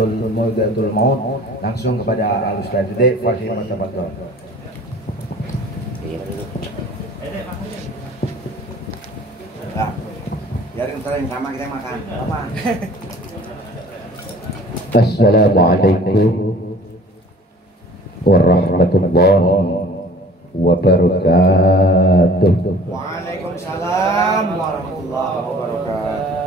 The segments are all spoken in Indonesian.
Mudatul Maut langsung kepada Al-Ustaz Dede Fahim Tafadhol. Nah, biarin ntar yang sama kita makan. Apa? Assalamualaikum warahmatullahi wabarakatuh. Waalaikumsalam warahmatullahi wabarakatuh.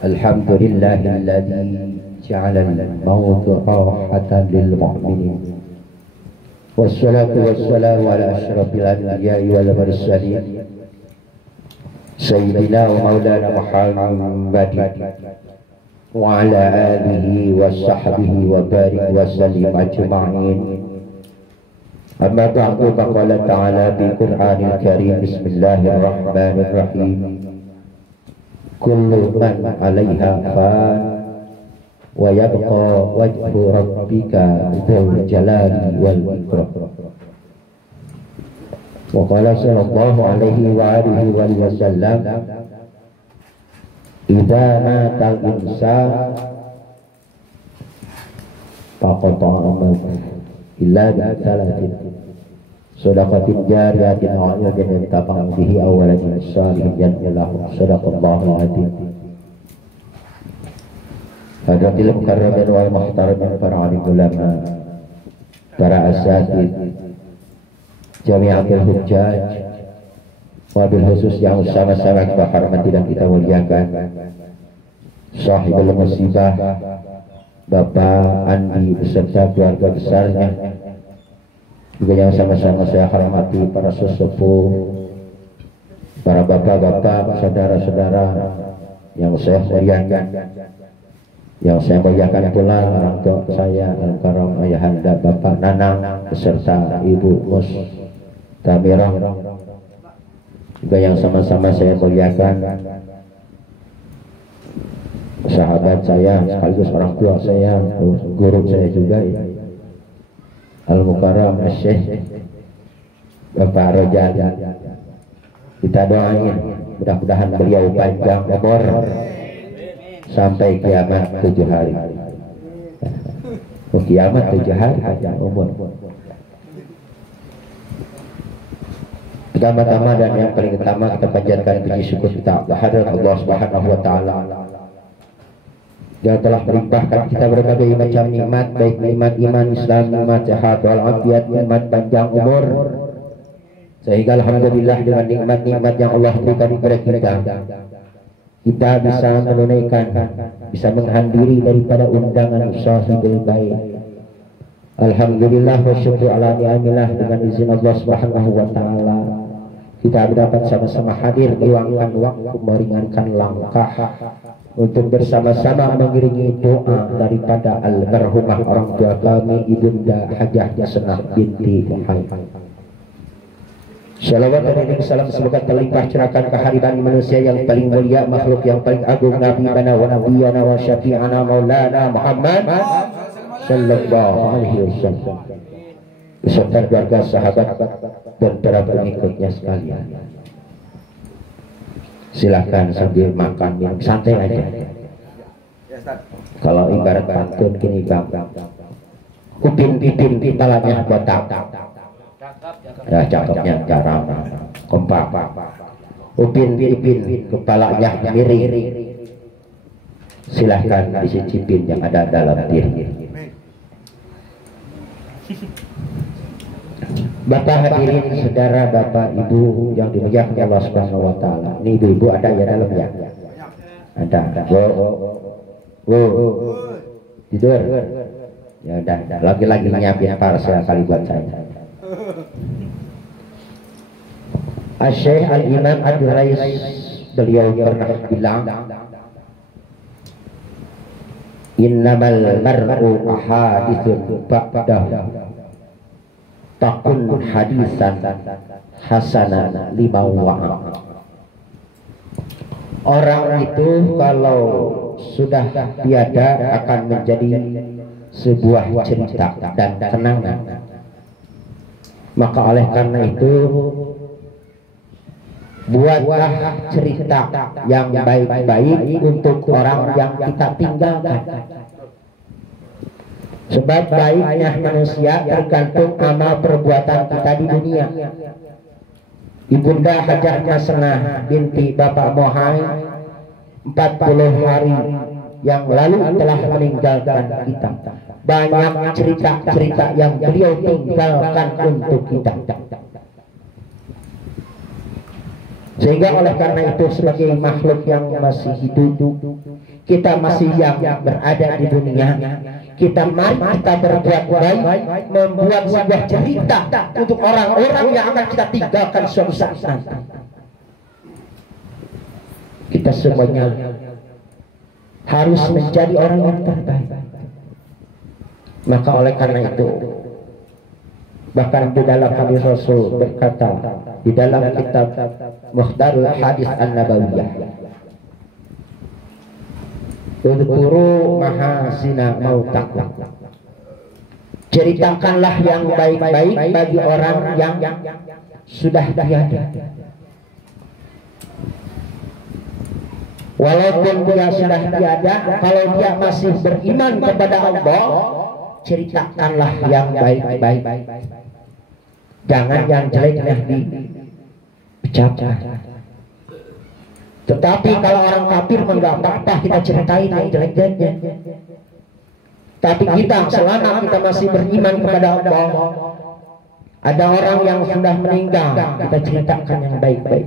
Alhamdulillahilladzi ja'ala al-maut rahatan lil mu'minin. Wassalatu wassalamu ala asyrafil anbiya'i wal mursalin. Sayyidina wa maulana Muhammadin wa ala alihi wa sahbihi wa barik wa sallim ajma'in. Amma ba'du, faqala ta'ala bi Qur'anil Karim. Bismillahirrahmanirrahim. Kullu man 'alaiha fan wa yabqa wajhu rabbika dzul jalali wal ikram. Wa qala sallallahu alaihi wa alihi wa sallam, idza mata al-insan faqad amal illa bi thalathin sadaqatin jariyatin wa ilmin yantafa'u bihi aw waladin salihin yad'ulahu. Shadaqallahu al-azim. Hadratil mukarramin wal muhtaramin, para alim ulama, para asatid Jami'atul Hujjaj, wabil khusus yang sama-sama kita hormati dan kita muliakan, sahibul musibah Bapak Andi beserta keluarga besarnya, juga yang sama-sama saya hormati para sesepuh, para bapak-bapak, saudara-saudara yang saya muliakan, yang saya muliakan pula orang tua saya, Al-Karam Ayahanda Bapak Nanang beserta Ibu Mus Tamirah, juga yang sama-sama saya muliakan sahabat saya sekaligus orang tua saya, guru saya juga, Al-Mukarram Syekh Bapak Rojal. Kita doain mudah-mudahan beliau panjang umur sampai kiamat 7 hari. Kiamat 7 hari panjang umur. Pertama-tama dan yang paling utama kita panjatkan puji syukur kita kehadirat Allah Subhanahu wa taala yang telah melimpahkan kita berbagai macam nikmat, baik nikmat iman Islam, nikmat sehat wal afiat, nikmat panjang umur, sehingga alhamdulillah dengan nikmat-nikmat yang Allah berikan kepada kita bisa menunaikan, bisa menghadiri daripada undangan Sahibul Bait. Alhamdulillah wa syukur ala ni'amillah, dengan izin Allah Subhanahu wa taala kita dapat sama-sama hadir meluangkan waktu, meringankan langkah untuk bersama-sama mengiringi doa daripada almarhumah orang tua kami, Ibunda Hajah Hasanah binti Muhammad. Salawat dan salam semoga terlimpah curahkan kehadiran manusia yang paling mulia, makhluk yang paling agung, Nabi bana wa nabiyana wa syafi'ana maulana Muhammad sallallahu alaihi wasallam, beserta keluarga, sahabat dan para pengikutnya sekalian. Silakan sambil makan minum santai aja. Kalau ibarat pantun gini bang, upin-ipin kepalanya botak, ya cakepnya garam, kompak. Upin-ipin kepalanya miring, silahkan dicicipin yang ada dalam diri. Bapak hadirin, saudara, bapak, ibu yang dimuliakan Allah Subhanahu wa taala. Ini ibu-ibu ada ya dalam ya? Ada. Tidur. Ya udah, lagi-lagi nyiapin parcel kali buat saya. Syekh Al-Imam Abdul Rais, beliau pernah bilang, innamal mar'u ahaditsun ba'dahu takun hadisan hasanan lima wa'a. Orang itu kalau sudah tiada akan menjadi sebuah cerita dan kenangan. Maka oleh karena itu Buatlah cerita yang baik-baik untuk orang yang kita tinggalkan. Sebab baiknya manusia tergantung amal perbuatan kita di dunia. Ibunda Hajah Hasanah binti Bapak Mohai 40 hari yang lalu telah meninggalkan kita. Banyak cerita-cerita yang beliau tinggalkan untuk kita. Sehingga oleh karena itu sebagai makhluk yang masih hidup, kita masih yang berada di dunia, mari kita berbuat baik, membuat sebuah cerita untuk orang-orang yang akan kita tinggalkan suatu saat nanti. Kita semuanya harus menjadi orang yang terbaik. Maka oleh karena itu, bahkan di dalam hadis Rasul berkata di dalam kitab Mukhtarul Hadis An-Nabawiyah, Udhkuru mahasina mautakum, ceritakanlah yang baik-baik bagi orang yang sudah tiada. Walaupun dia sudah tiada, kalau dia masih beriman kepada Allah, ceritakanlah yang baik-baik. Jangan yang jeleknya dibicarakan. Tetapi kalau orang kafir enggak apa-apa kita ceritain yang jelek-jeleknya. Tapi kita selama kita masih beriman kepada Allah, ada orang yang sudah meninggal, kita ceritakan yang baik-baik.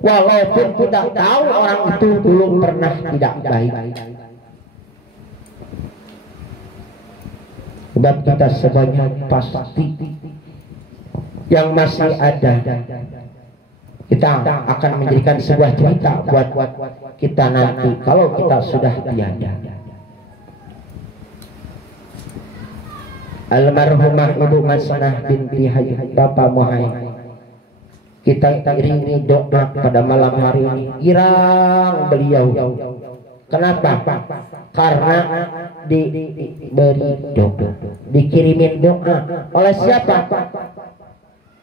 Walaupun kita tahu orang itu belum pernah tidak baik. Sebab kita semuanya pasti yang masih ada, kita akan menjadikan sebuah cerita buat kita nanti kalau kita sudah tiada. Almarhumah Ibu Masnah binti Bapak Mohai, kita iringi doa pada malam hari ini, kirang beliau. Kenapa? Karena diberi doa, dikirimin doa oleh siapa?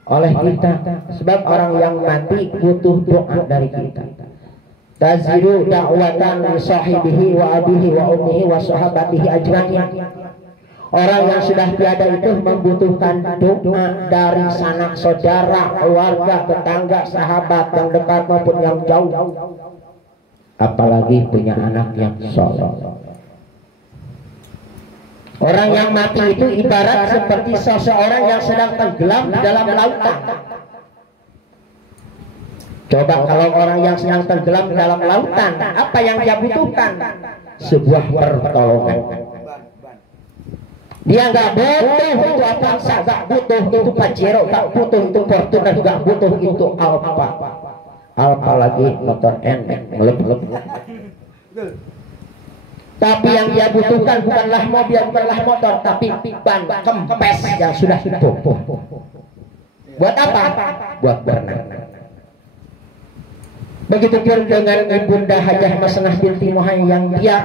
Oleh kita. Sebab orang yang mati butuh doa dari kita. Taziru da'watan li sahibihi wa abihi wa ummihi wa sahabatihi ajmain. Orang yang sudah tiada itu membutuhkan doa dari sanak saudara, keluarga, tetangga, sahabat yang dekat maupun yang jauh. Apalagi punya anak yang soleh. Orang yang mati itu ibarat seperti seseorang yang sedang tenggelam di dalam lautan. Coba kalau orang yang sedang tenggelam di dalam lautan, apa yang dia butuhkan? Sebuah pertolongan. Dia nggak butuh itu Avanza, nggak butuh itu Pajero, nggak butuh itu Fortuner, nggak butuh itu Alfa. Alfa lagi motor endek, ngelep-ngelep. Tapi yang dia butuhkan bukanlah mobil, bukanlah motor, tapi ban kempes yang sudah tutup. Buat apa? Buat berenang. Begitu pun dengan Ibunda Hajah Hasanah binti Mohai yang dia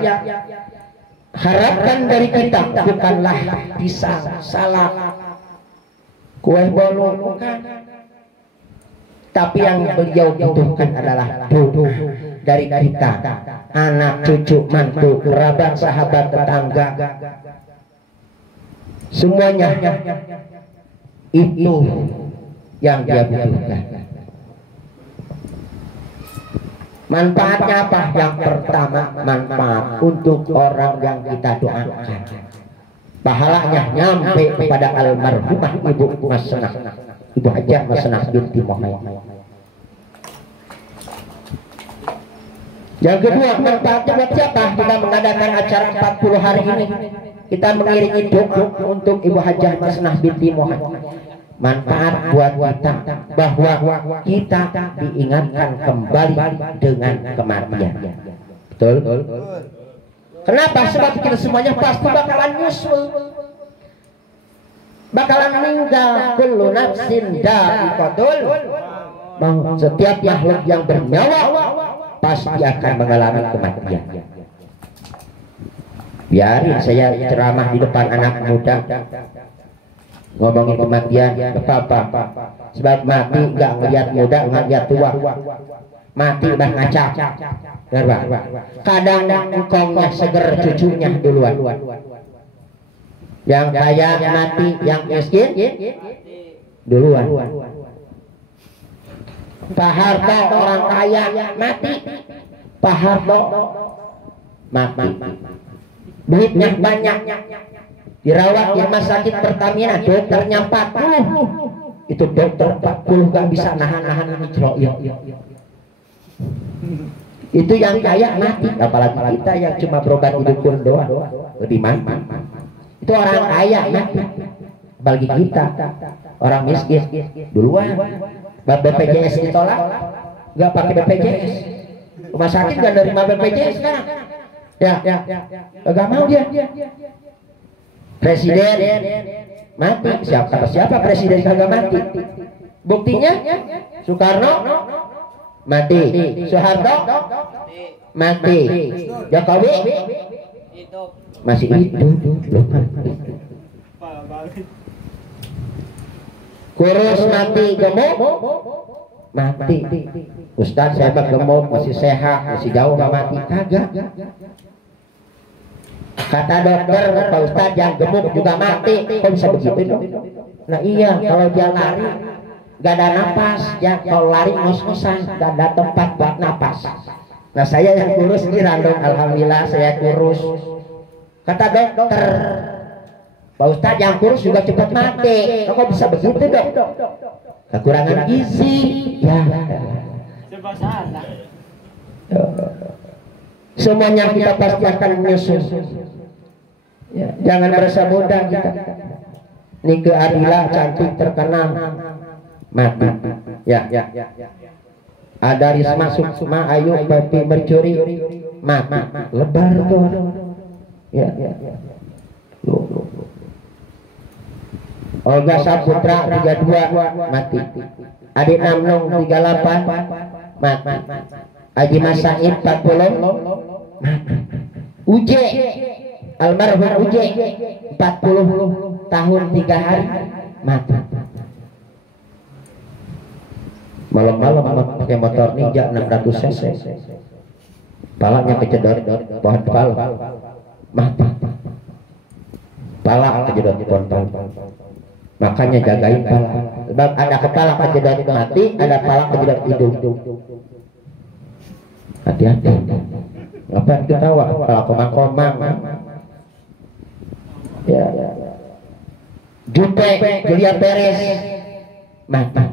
harapkan dari kita bukanlah pisang, salak, kue bolu, bukan. Tapi yang beliau butuhkan adalah doa dari kita, anak, cucu, mantu, kerabat, sahabat, tetangga. Semuanya itu yang dia butuhkan. Manfaatnya apa? Yang pertama, manfaat untuk orang yang kita doakan. Pahalanya nyampe kepada almarhumah Ibu Masnah, Ibu Hajah Hasanah binti Mohai. Yang kedua, manfaatnya buat siapa? Kita mengadakan acara 40 hari ini, kita mengiringi doa untuk Ibu Hajah Hasanah binti Mohai. Manfaat buat kita bahwa kita diingatkan kembali dengan kematian. Betul? Kenapa? Sebab kita semuanya pasti bakalan nyusul, bakalan meninggal. Kullu nafsin dha'iqatul maut. Setiap makhluk yang bernyawa pasti akan mengalami kematian. Biarin saya ceramah di depan anak muda, ngomongin kematian gak apa-apa, sebab mati gak ngeliat muda, gak ngeliat tua, mati udah ngacak. Kadang engkongnya seger cucunya duluan, yang kaya mati, yang miskin duluan. Pak Harto orang kaya mati, Pak Harto mati, duitnya banyak, dirawat di rumah sakit Pertamina, dokternya 40, itu dokter 40 gak bisa nahan mikroil. Itu yang kaya mati, apalagi kita yang cuma berobat dukun doang, lebih mati. Itu orang kaya mati, apalagi kita orang miskin duluan. BPJS ditolak, nggak pakai BPJS, rumah sakit nggak nerima BPJS sekarang. Ya, nggak mau dia. Presiden mati, siapa presiden kagak mati? Buktinya Soekarno mati, Soeharto mati, Jokowi masih hidup. Kurus mati, gemuk mati. Ustaz saya gemuk masih sehat, masih jauh nggak mati, kagak. Kata dokter, Pak Ustaz yang gemuk juga mati. Kok bisa begitu dong? Nah iya, kalau dia lari gak ada napas, ya kalau lari ngos-ngosan, gak ada tempat buat napas. Nah saya yang kurus ini random, alhamdulillah saya kurus. Kata dokter, Pak Ustadz yang kurus juga cepat mati. Kok bisa begitu dok? Kekurangan gizi. Ya. Semuanya kita pasti akan menyusul. Ya. Jangan merasa mudah kita. Nike Ardila cantik terkenal mati. Ya. Ada Risma Suksma Ayu Bapi mencuri mati. Lebar tuh. Ya. Olga Saputra 32 mati. Adi Namnong 38 mati. Haji Mas Said 40 mati. Uje almarhum Uje 40 tahun 3 hari mati. Malam-malam pakai motor Ninja 600 cc, palanya kejedot pohon pala mati. Pala kejedot pohon pala. Makanya jagain pala. Sebab ada kepala kejedot mati, ada pala kejedot hidup. Hati-hati. Ngapain ketawa? Pala komang-komang. Ya. Jupe Julia Perez mati.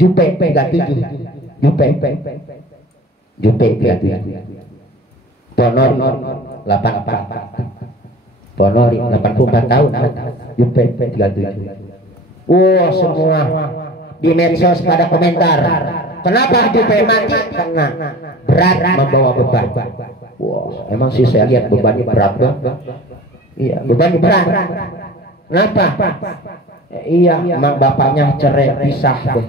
Jupe 37. Jupe 37. Ponori 84. Ponori 84 tahun. Jupe 37. Semua di medsos pada komentar. Kenapa Jupe mati? Karena berat membawa beban. Emang sih saya lihat bebannya berat banget. Iya, bebannya berat. Kenapa? Iya, mak bapaknya cerai pisah deh.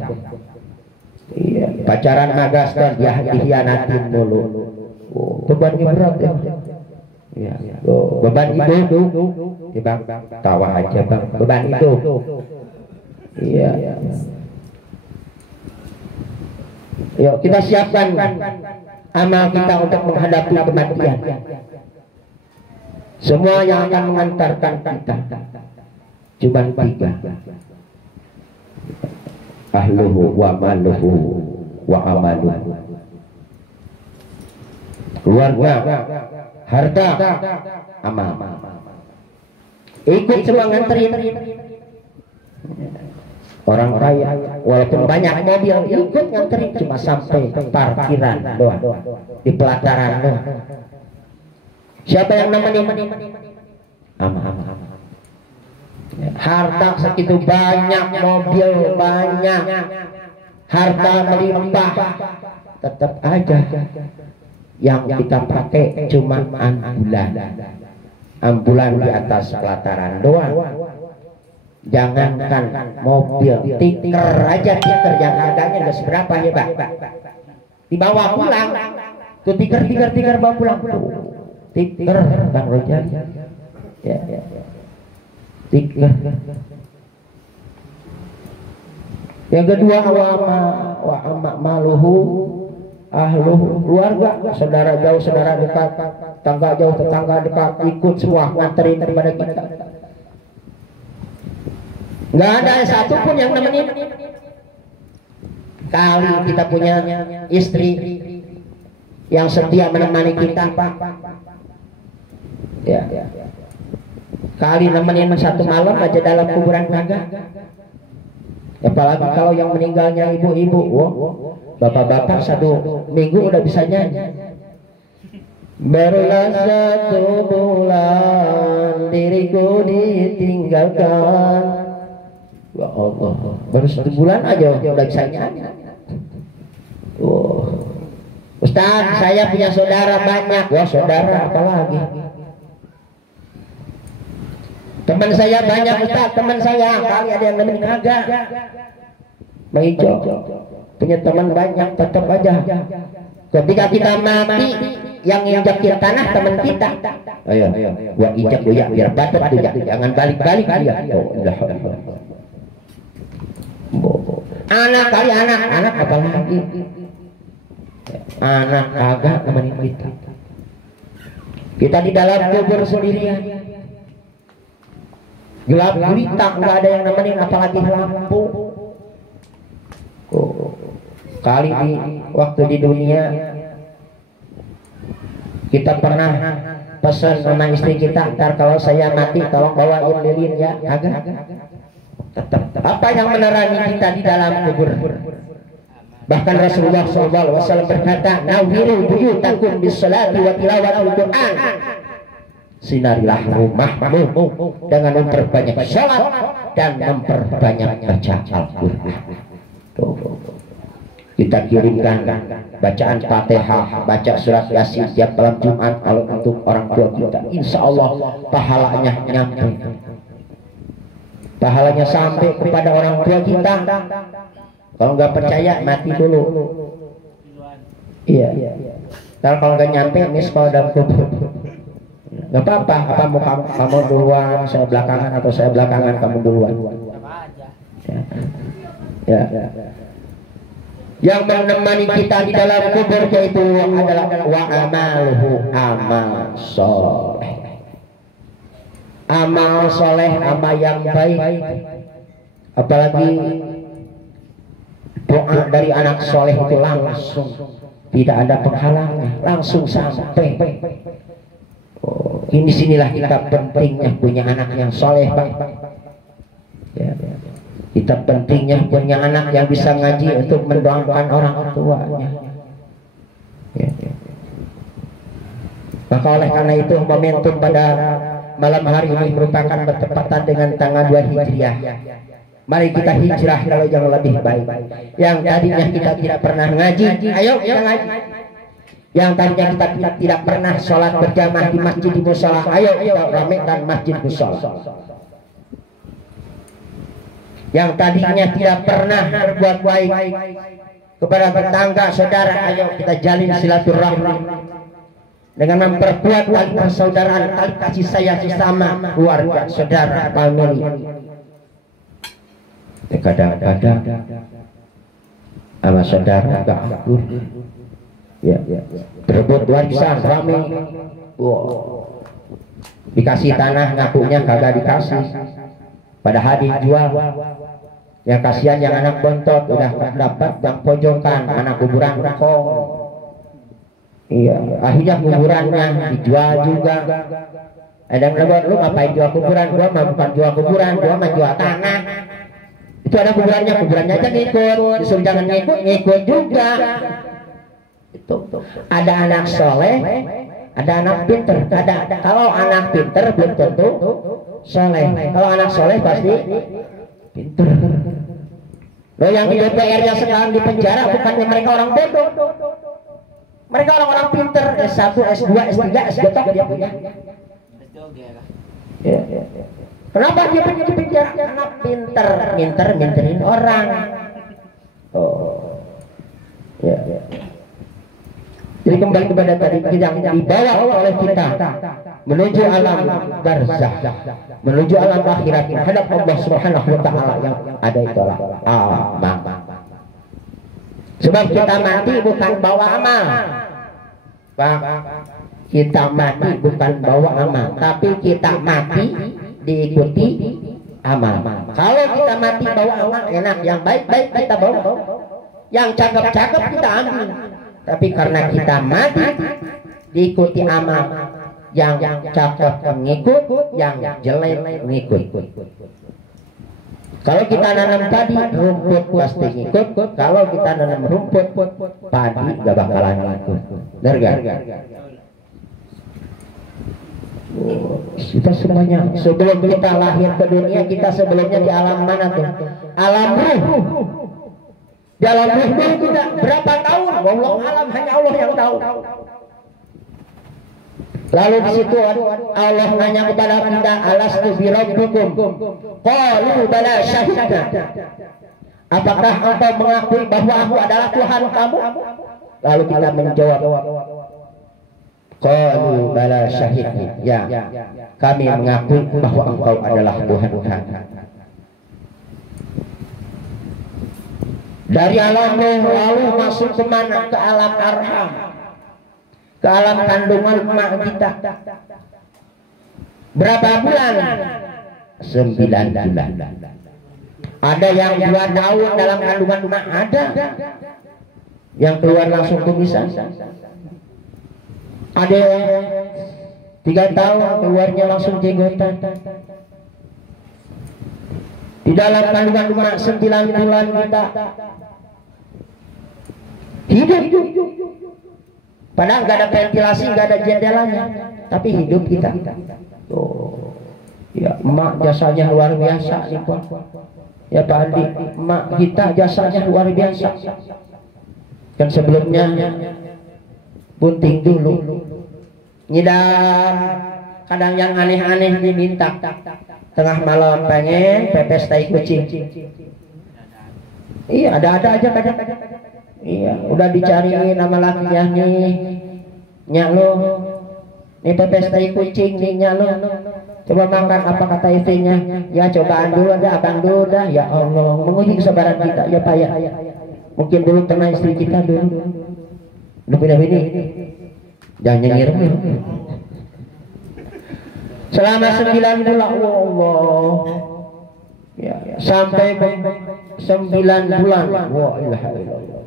Iya, pacaran magaskan dia dihianatin mulu. Bebannya berat ya. Iya, beban itu. Bang, tawa aja bang. Beban itu. Iya. Yuk kita siapkan amal kita untuk menghadapi kematian. Semua yang akan mengantarkan kita cuma 3. Ahluhu wa maluhu wa amaluhu. Keluarga, harta, amal. Ikut semua nganterin. Orang kaya walaupun banyak mobil ikut nganterin, cuma sampai parkiran doang, di pelataran doang. Siapa yang nemenin? Amal. Harta segitu banyak, mobil banyak, harta melimpah, tetap aja yang kita pakai cuma ambulan di atas pelataran doang. Jangankan mobil, tiker aja, tiker yang harganya nggak seberapa ya Pak, dibawa pulang tuh tiker bawa pulang. Tiker Bang Rojan ya. Tiker Yang kedua wa maluhu ahluhu, keluarga, saudara jauh, saudara dekat, tetangga jauh, tetangga dekat, ikut semua nganterin kepada kita. Nggak ada satu pun yang nemenin. Kali kita punya istri yang setia menemani kita, ya. Kali nemenin satu malam aja dalam kuburan kagak. Apalagi kalau yang meninggalnya ibu-ibu, bapak-bapak satu minggu udah bisa nyanyi. Barulah satu bulan diriku ditinggalkan. Ya Allah, baru 1 bulan aja udah bisa nyanyi. Ustaz, saya punya saudara banyak. Wah, saudara apalagi? Teman saya banyak, Ustaz, teman saya. Kali ada yang nemenin kagak. Bang Ijo punya teman banyak, tetap aja. Ketika kita mati, yang injakin tanah teman kita. Ayo, gua injak ya, biar batet tuh, jangan balik-balik dia. Anak kali anak apalagi? Anak kagak nemenin kita. Kita di dalam kubur sendirian. Gelap gulita, nggak ada yang nemenin, apalagi lampu. Kali waktu di dunia kita pernah pesan sama istri kita, ntar kalau saya mati tolong bawain lilin ya. Agak tetap apa yang menerangi kita di dalam kubur. Bahkan Rasulullah SAW berkata, "Nawiru buyutakum bis-sholati wa tilawatil Qur'an." Sinarilah rumahmu dengan memperbanyak salat dan memperbanyak baca Al-Qur'an. Kita kirimkan bacaan Fatihah, baca surat Yasin tiap malam Jumat kalau untuk orang tua kita. Insya Allah pahalanya nyampe. Pahalanya sampai kepada orang tua kita. Kalau nggak percaya mati dulu. Iya. Kalau nggak nyampe nih sekolah dalam kubur. Nggak apa-apa. Apa mau kamu duluan, saya belakangan, atau saya belakangan kamu duluan. Ya. Yang menemani kita di dalam kubur yaitu adalah wa amaluhu, amal soleh. Amal soleh, amal yang baik. Apalagi doa dari anak soleh itu langsung, tidak ada penghalangnya, langsung sampai. Ini sinilah kita pentingnya punya anak yang soleh, Pak. Ya. Kita pentingnya punya anak yang bisa ngaji untuk mendoakan orang tuanya. Ya. Maka oleh karena itu momentum pada malam hari ini merupakan bertepatan dengan tanggal 2 Hijriah. Mari kita hijrah kalau yang lebih baik. Yang tadinya kita tidak pernah ngaji, ayo kita ngaji. Yang tadinya kita tidak pernah sholat berjamaah di masjid di musola, ayo kita ramekan masjid musola. Yang tadinya tidak pernah berbuat baik kepada tetangga saudara, ayo kita jalin silaturahmi dengan memperkuat tali persaudaraan, tali kasih sayang sesama keluarga, saudara, family. Kadang-kadang sama saudara gak akur, ya, berebut warisan rame, dikasih tanah ngakunya kagak dikasih, padahal dijual. Yang kasihan yang anak bontot udah dapat yang pojokan, anak kuburan kong. Iya, akhirnya kuburannya dijual juga. Ada yang bilang, lu ngapain jual kuburan? Gua mah bukan jual kuburan, gua mah jual tanah. Itu ada kuburannya aja ngikut, disuruh jangan ngikut juga. Itu ada anak soleh, ada anak pinter. Kalau anak pinter belum tentu soleh. Kalau anak soleh pasti pinter. Loh, yang di DPR-nya sekarang di penjara bukannya mereka orang bodoh, mereka orang-orang pinter. S1, S2, S3, S2 dia punya. Ya. Kenapa dia punya di penjara? Karena minterin orang. Oh, ya. Jadi Jadi kembali kepada tadi yang dibawa oleh kita menuju alam barzakh, menuju alam akhirat menghadap Allah Subhanahu wa taala yang ada itu amal. Sebab kita mati bukan bawa amal. Pak, kita mati bukan bawa amal, tapi kita mati diikuti amal. Kalau kita mati bawa amal enak, yang baik-baik kita bawa, yang cakep-cakep kita ambil. Tapi karena kita mati diikuti amal, yang cakep ngikut, yang jelek ngikut. Kalau kita nanam padi, rumput pasti ngikut. Kalau kita nanam rumput, padi gak bakalan ngikut. Benar gak? Kita semuanya sebelum kita lahir ke dunia, kita sebelumnya di alam mana tuh? Alam ruh. Di alam ruh kita berapa tahun? Wallahu alam, hanya Allah yang tahu. Lalu di situ Allah nanya kepada kita, alastu bi rabbikum? Qalu bala syahidna. Apakah engkau mengakui bahwa aku adalah Tuhan kamu? Lalu kita menjawab, qalu bala syahidna. Ya, kami mengakui bahwa engkau adalah Tuhan kami. Dari alam ruh lalu masuk kemana? Ke alam arham, ke alam kandungan emak kita. Berapa bulan? 9 bulan. Ada yang 2 tahun dalam kandungan emak, ada yang keluar langsung tumisan. Ada yang 3 tahun keluarnya langsung jenggotan. Di dalam kandungan emak 9 bulan kita hidup. Padahal nggak ada ventilasi, nggak ada jendelanya, tapi hidup kita. Tuh, ya emak jasanya luar biasa nih Pak. Ya Pak Andi, emak kita jasanya luar biasa. Kan sebelumnya bunting dulu, nyidam, kadang yang aneh-aneh diminta. Tengah malam pengen pepes tai kucing. Iya, ada aja kadang. Iya, udah dicariin nama lakinya nih, nyak lo, nih pepes tai kucing nih nyak lo, coba makan apa kata istrinya, ya cobaan dulu dah, abang dulu dah, ya Allah, menguji kesabaran kita ya Pak ya, mungkin dulu kena istri kita dulu, udah beda-beda, jangan nyengir dulu. Selama 9 bulan, Allah, ya, sampai 9 bulan, wah ilaha illallah.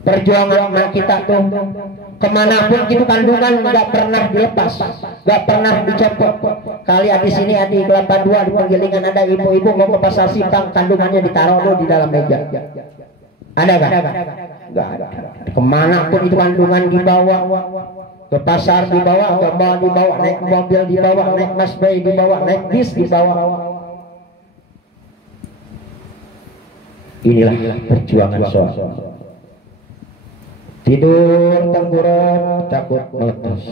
Perjuangan anak kita tuh kemanapun itu kandungan nggak pernah dilepas, nggak pernah dicopot. Kali di sini di Kelapa 2 di penggilingan ada ibu-ibu mau ke pasar Simpang, kandungannya ditaruh tuh di dalam meja. Ada kan? Nggak ada. Kemanapun itu kandungan dibawa, ke pasar dibawa, ke mall dibawa, naik mobil dibawa, naik busway dibawa, naik bis dibawa. Inilah perjuangan seorang. Tidur tengkurap takut meletus,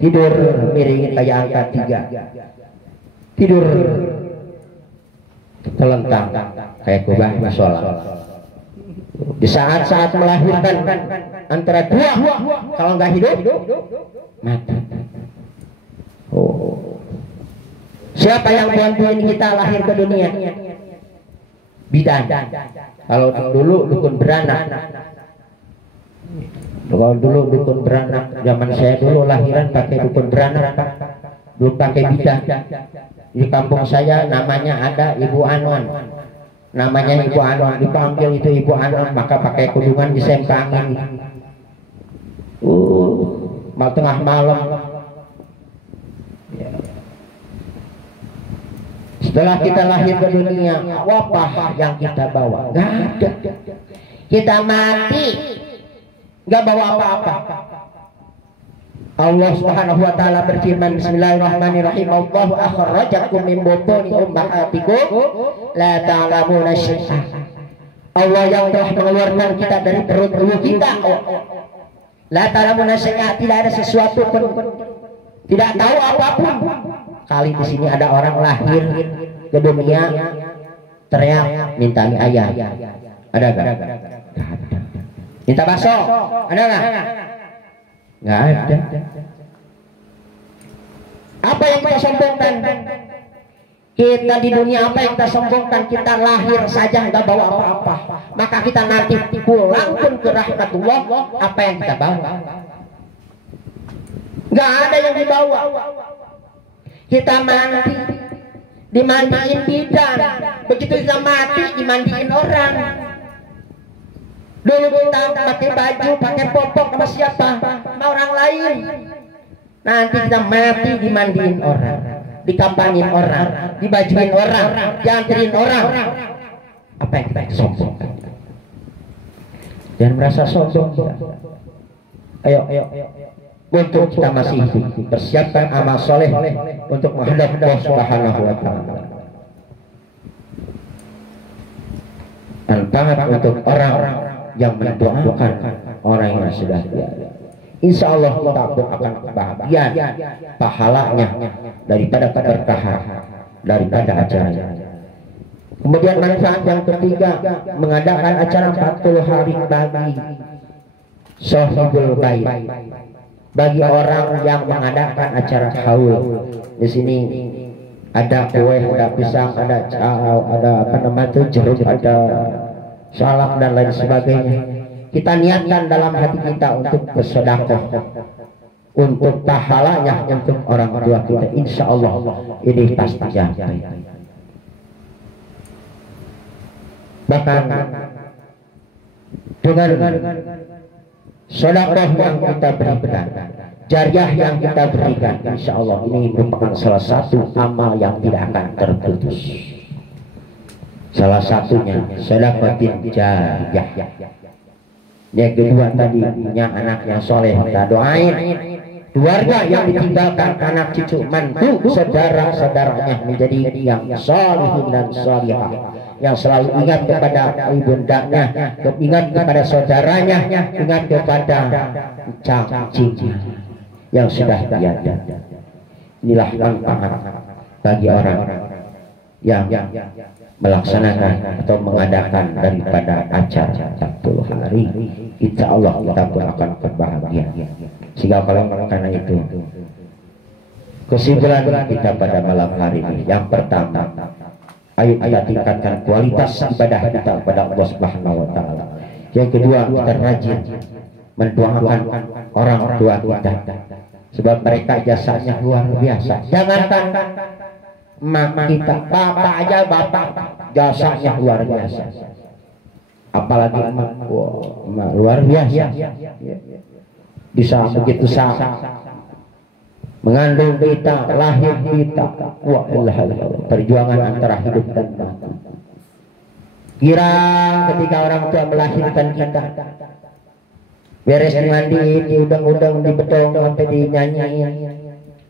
tidur miring kayak angka 3, tidur telentang kayak kubah masalah. Di saat-saat melahirkan antara 2, kalau nggak hidup mati. Oh, siapa yang bantuin kita lahir ke dunia? Bidan. Kalau dulu dukun beranak. Kalau dulu dukun beranak, zaman saya dulu lahiran pakai dukun beranak, belum pakai bidan. Di kampung saya namanya ada Ibu Anon, namanya Ibu Anon, dipanggil itu Ibu Anon, maka pakai kudungan disempangin. Mal tengah malam. Setelah kita lahir ke dunia, apa yang kita bawa? Gak ada. Kita mati, gak bawa apa-apa. Allah Subhanahu wa taala berfirman, Bismillahirrahmanirrahim, Allahu akhrajakum min butuni ummahatikum la ta'lamuna syai'an. Allah yang telah mengeluarkan kita dari perut ibu kita. La ta'lamuna syai'an, tidak ada sesuatu pun, tidak tahu apapun. Kali di sini ada orang lahir ke dunia teriak minta mie ayam. Ada enggak? Minta bakso, ada nggak? Nggak ada. Apa yang kita sombongkan? Kita di dunia apa yang kita sombongkan? Kita lahir saja nggak bawa apa-apa. Maka kita nanti pulang pun ke rahmatullah, apa yang kita bawa? Nggak ada yang dibawa. Kita mandi, dimandiin bidan. Begitu kita mati, dimandiin orang. Dulu kita pakai baju, pakai popok sama siapa? Sama orang lain. Nanti kita mati, dimandiin orang, dikampanin orang, dibajuin orang, dianterin orang. Apa yang kita sombongkan? Jangan merasa sombong. Ayo. Untuk kita masih persiapkan amal soleh untuk menghadap Allah Subhanahu wa Ta'ala. Dan taat untuk orang yang mendoakan orang yang sudah tiada. Insya Allah kita akan kebahagiaan pahalanya daripada keberkahan daripada acaranya. Kemudian manfaat yang ketiga, mengadakan acara 40 hari bagi Sohibul Bait, bagi orang yang mengadakan acara haul. Di sini ada kue, ada pisang, ada apa namanya itu, jeruk, ada salak dan lain sebagainya. Kita niatkan dalam hati kita untuk bersedekah, untuk pahalanya untuk orang tua kita. Insya Allah ini pasti jadi. Bahkan dengan sedekah yang kita berikan, jariah yang kita berikan, insya Allah ini merupakan salah satu amal yang tidak akan terputus. Salah satunya sedekah jariah. Yang kedua tadi punya anak yang soleh, kita doain. Keluarga yang ditinggalkan anak cucu mantu saudara-saudaranya menjadi yang salihin dan salihah, yang selalu ingat kepada ibundanya, ingat kepada saudaranya, ingat kepada cacingnya yang sudah tiada. Inilah manfaat bagi orang yang melaksanakan atau mengadakan daripada acara 40 hari. Insya Allah kita pun akan berbahagia. Sehingga kalau karena itu, kesimpulan kita pada malam hari ini, yang pertama, ayo kita tingkatkan kualitas ibadah kita kepada Allah Subhanahu wa Ta'ala. Yang kedua, kita rajin mendoakan orang tua kita, sebab mereka jasanya luar biasa. Jangankan mak kita, bapak aja, bapak jasanya luar biasa, apalagi emak. Emak luar biasa, bisa begitu sangat mengandung kita, lahir kita. Wah, perjuangan antara hidup dan mati. Kira ketika orang tua melahirkan kita, beres dimandiin, diudang-udang, dibetong, sampai dinyanyiin,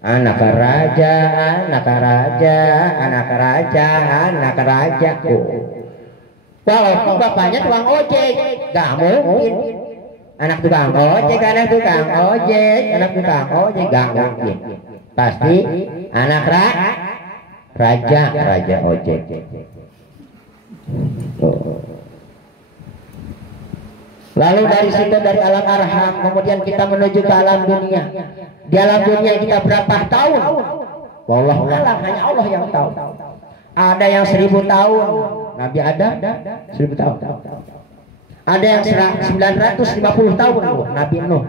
anak raja, anak raja, anak raja, anak raja. Walaupun bapaknya tukang ojek, gak mungkin. Anak tukang ojek, anak tukang ojek, anak tukang ojek, gak mungkin. Pasti anak raja, raja ojek. Lalu dari situ, dari alam arham, kemudian kita menuju ke alam dunia. Di alam dunia kita berapa tahun? Wallahu a'lam, hanya Allah yang tahu. Ada yang 1000 tahun, Nabi ada 1000 tahun. Ada yang 950 tahun, Nabi Nuh.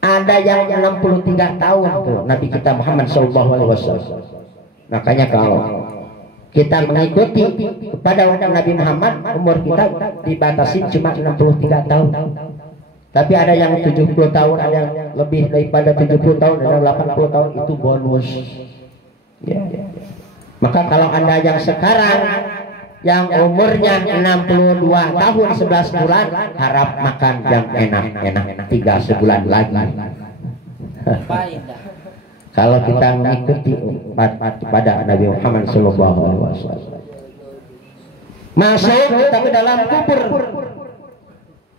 Ada yang 63 tahun, Nabi kita Muhammad SAW. Makanya kalau kita mengikuti kepada Nabi Muhammad, umur kita dibatasi cuma 63 tahun. Tapi ada yang 70 tahun, ada yang lebih daripada 70 tahun, ada yang 80 tahun, itu bonus. Ya. Maka kalau Anda yang sekarang yang umurnya 62 tahun 11 bulan, harap makan yang enak-enak 3 sebulan lagi. Kalau kita mengikuti pada Nabi Muhammad SAW, masuk kita ke dalam kubur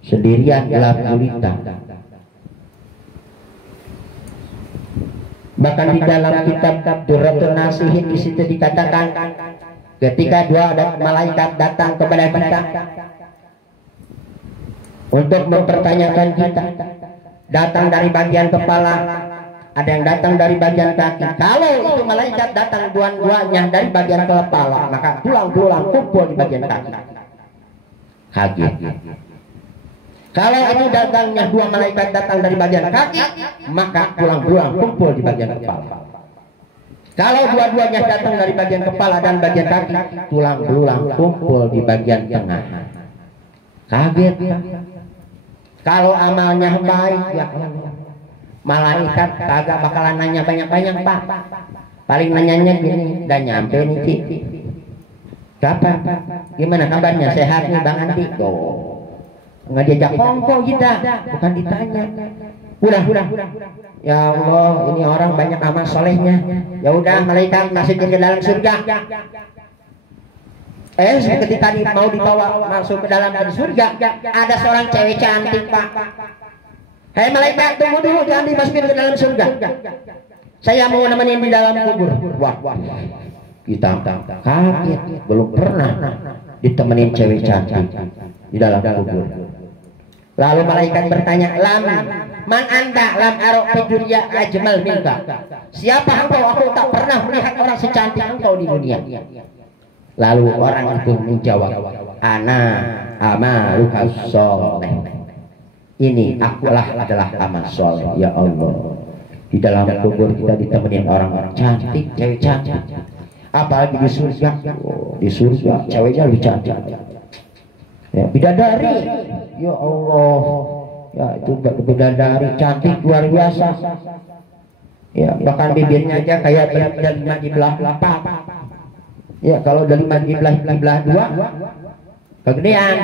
sendirian gelap gulita. Bahkan di dalam kitab Durratun Nasihin di situ dikatakan, ketika dua malaikat datang kepada kita untuk mempertanyakan kita, datang dari bagian kepala, ada yang datang dari bagian kaki. Kalau itu malaikat datang dua-duanya dari bagian kepala, maka tulang-tulang kumpul di bagian kaki. Kaget. Kalau itu datangnya dua malaikat datang dari bagian kaki, maka tulang-tulang kumpul di bagian kepala. Kalau dua-duanya datang dari bagian kepala dan bagian kaki, tulang-tulang kumpul di bagian tengah. Kaget. Kalau amalnya baik, ya malaikat kagak bakalan nanya banyak-banyak, Pak. Paling nanyanya gini, udah nyampe nih, Ci. Kapan? Gimana kabarnya? Sehat nih Bang Andi? Nggak diajak kongko kita, bukan ditanya. Udah. Ya Allah, ini orang banyak amal solehnya. Ya udah, malaikat masukin ke dalam surga. Ketika mau dibawa masuk ke dalam surga, ada seorang cewek cantik, Pak. Hei malaikat, tunggu dulu, jangan dimasukin ke dalam surga. Saya mau nemenin di dalam kubur. Wah. Kita kaget, belum pernah ditemenin cewek cantik di dalam kubur. Lalu malaikat bertanya, man anta lam arok fi dunya ajmal minka. Siapa engkau? Aku tak pernah melihat orang secantik engkau di dunia. Lalu orang itu menjawab, ana amaluka sholeh. Ini akulah adalah amal soleh. Ya Allah, di dalam kubur kita ditemenin orang-orang cantik, cewek cantik. Apalagi di surga. Di surga ceweknya lebih cantik. Ya, bidadari. Ya Allah, ya itu bidadari cantik luar biasa. Ya, bahkan bibirnya aja kayak lima di belah 4. Ya, kalau dari di belah 2 kegedean.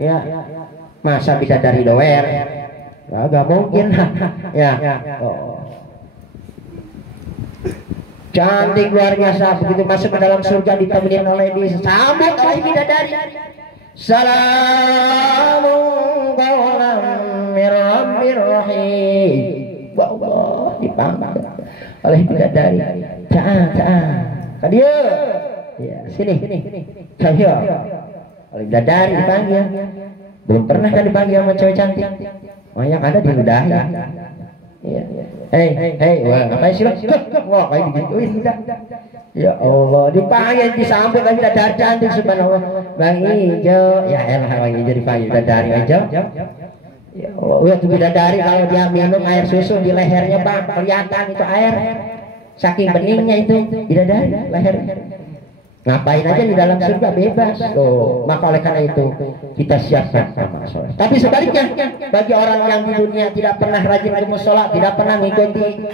Ya, masa bidadari doer? Ya, gak mungkin. Ya. Cantik luar biasa. Begitu masuk ke dalam surga ditemenin oleh disambut oleh bidadari. Salamun qawlan mir rabbir rahim. Allah dipanggil oleh bidadari. Kadia. Ya, sini. Saya. Oleh bidadari dipanggil. Belum pernah kan dipanggil sama cewek cantik. Oh, yang ada di ludahi. Iya. Hei, wah, ngapain sih lo? Wah, kayak digituin tidak. Ya Allah, dipanggil disambut lagi bidadari cantik subhanallah. Bang Ijo, ya elah Bang Ijo dipanggil bidadari Ijo. Ya Allah, lihat bidadari kalau dia minum air susu di lehernya Bang, kelihatan itu air. Saking beningnya itu bidadari lehernya. Ngapain aja di dalam surga bebas. Maka oleh karena itu kita siapkan amal soleh. Tapi sebaliknya, bagi orang yang di dunia tidak pernah rajin ke mushola, tidak pernah mengikuti